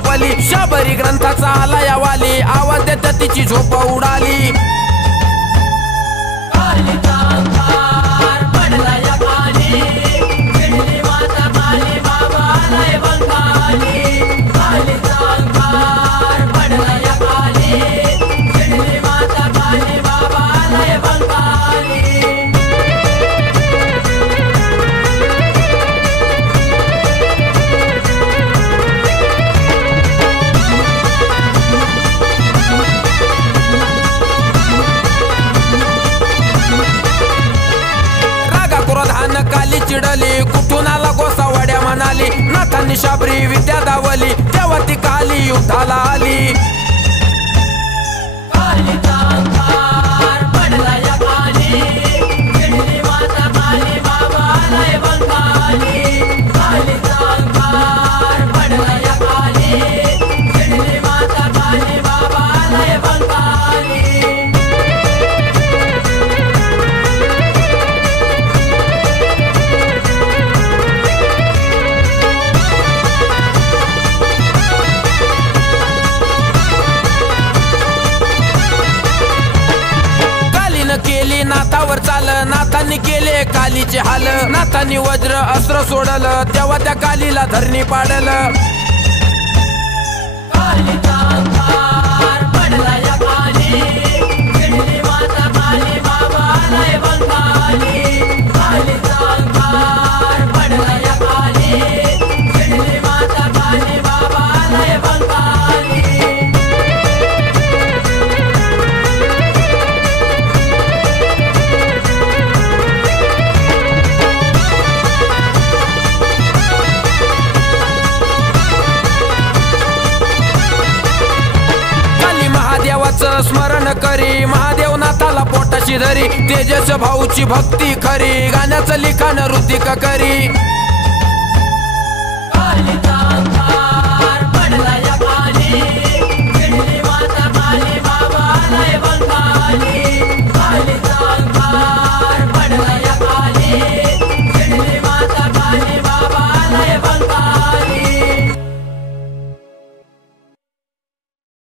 झोपली शबरी ग्रंथाचा आला या वाली आवाज देत तिची झोप उडाली काली चिडली कुठून आला गोसावड्या म्हणाली नाथांनी शाबरी विद्या दावली तेव्हा ती काली युद्धाला आली केली नाथावर चाल नाथांनी केले कालीचे हाल नाथांनी वज्र अस्त्र सोडलं तेव्हा त्या कालीला धरणी पाडलं स्मरण करी महादेव नाथाला पोटाशी धरी तेजस भाऊची भक्ती खरी गाण्याचं लिखाण ऋतिक करी